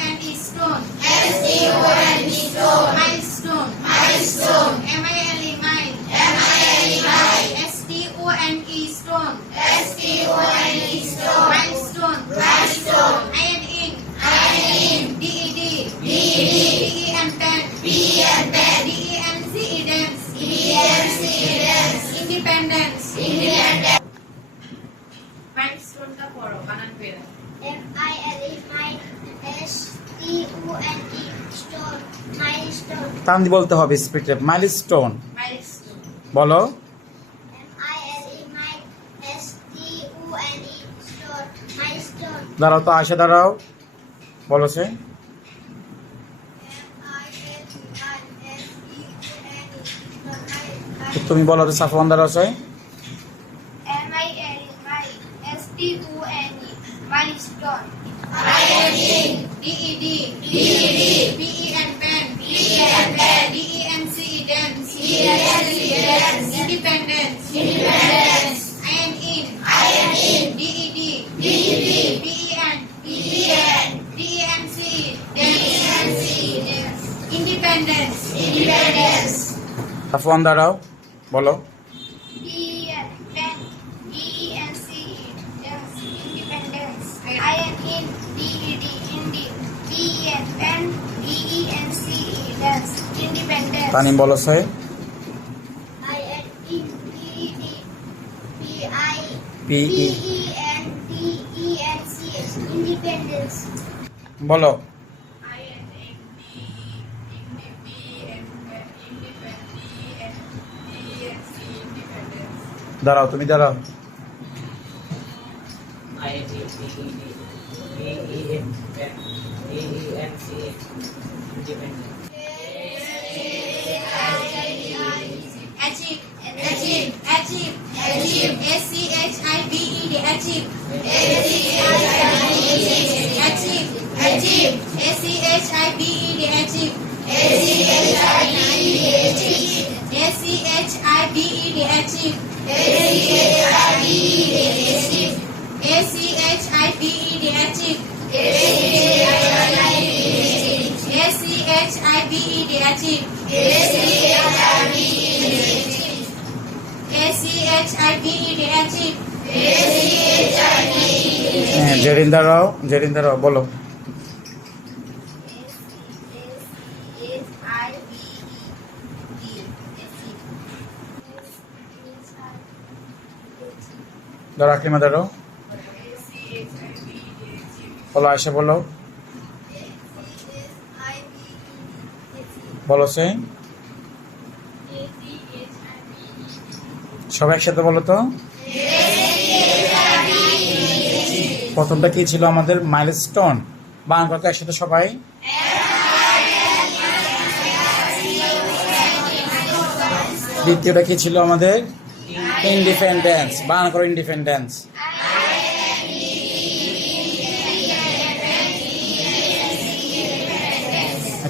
S-T-O-N-E stone. S-T-O-N-E stone. Milestone. Milestone. M-I-L-E mile. M-I-L-E mile. S-T-O-N-E stone. S-T-O-N-E stone. Milestone. Milestone. Iron in. Iron in. D-E-D. D-E-D. D-E-M pen. D-E-M pen. D-E-M-C-E dance. D-E-M-C-E dance. Independence. Independence. মাইলস্টোনটা পড়ো বানান পেরা। M-I-L-E mile. S-T-O-N-E stone. Milestone. টান দিয়ে বলতে হবে স্পিডে। Milestone milestone. বলো। M-I-L-E mile. S-T-O-N-E stone. Milestone. দাঁড়াও তো, আসে দাঁড়াও, বলো সে। তুমি বলো তো, সাফওয়ান দাঁড়াও সে। M-I-L-E mile. S-T-O-N-E milestone. D-E-D. D-E-D. B-E-N pen. B-E-N pen. D-E-M-C-E dance. D-E-M-C-E dance. Independence. Independence. Iron in. Iron in. D-E-D. D-E-D. B-E-N. B-E-N. D-E-M-C-E D-E-M-C-E dance. Independence. Independence. Safwan দাঁড়াও, বলো। D-E-N pen. D-E-N-C-E dance. Independence. Iron in. D-E-D. Indi. B-E-N pen. D-E-N-C-E dance. Independence. Tanim বলো সে। I-N-E. D-E-D. B-I. P-E. P-E-N-D-E-N-C-S. Independence. বলো। দাঁড়াও, তুমি দাঁড়াও। Achieve. Achieve. Achieve. Achieve. A-C-H-I-V-E-D. Achieve. Achieve. Achieve. Achieve. A-C-H-I-V-E-D. Achieve. Achieve. A-C-H-I-V-E-D. Achieve. Achieve. A-C-H-I-V-E-D. Achieve. A-C-H-I-V-E-D. Achieve. A-C-H-I-V-E-D. Achieve. হ্যাঁ, জেরিন দাঁড়াও, জেরিন দাঁড়াও, বলো। দাঁড়াও, আকলিমা দাঁড়াও, বলো। আয়শা বলো, বলো সে। সবাই একসাথে বলো তো। প্রথমটা কি ছিল আমাদের? মাইলস্টোন। বাংলা করতে একসাথে সবাই। দ্বিতীয়টা কি ছিল আমাদের? ইন্ডিপেন্ডেন্স। বাংলা করো ইন্ডিপেন্ডেন্স।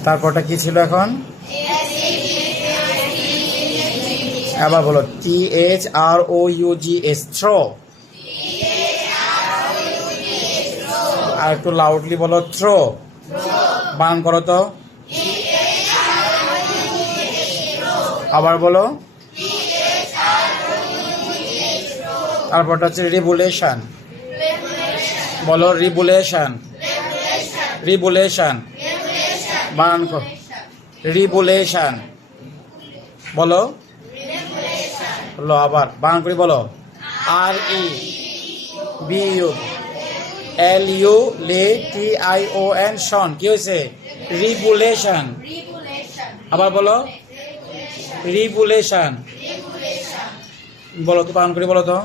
তারপরটা কি ছিল এখন? আবার বলো। THROUGH throw. আর একটু লাউডলি বলো, থ্রো। বান করো তো। আবার বলো। তারপরটা হচ্ছে রিভুলেশন। বলো, রিভুলেশন। রিভুলেশন। বান করো। রিভুলেশন বলো। বলো আবার বান করে বলো। REVULATION শন। কি হয়েছে? রিভুলেশন। আবার বলো, রিভুলেশন। বলো তো, বান করে বলো তো।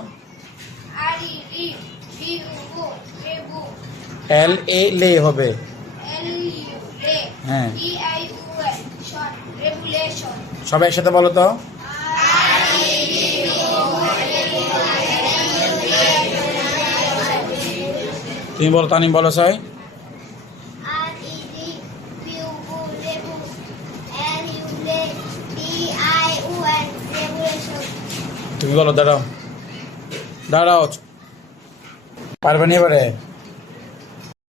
LA লে হবে। হ্যাঁ, সবাই একসাথে বলো তো। তুমি বলো, তানিম বলো সবাই। তুমি বলো। দাঁড়াও, দাঁড়াও, পারবে না এবারে।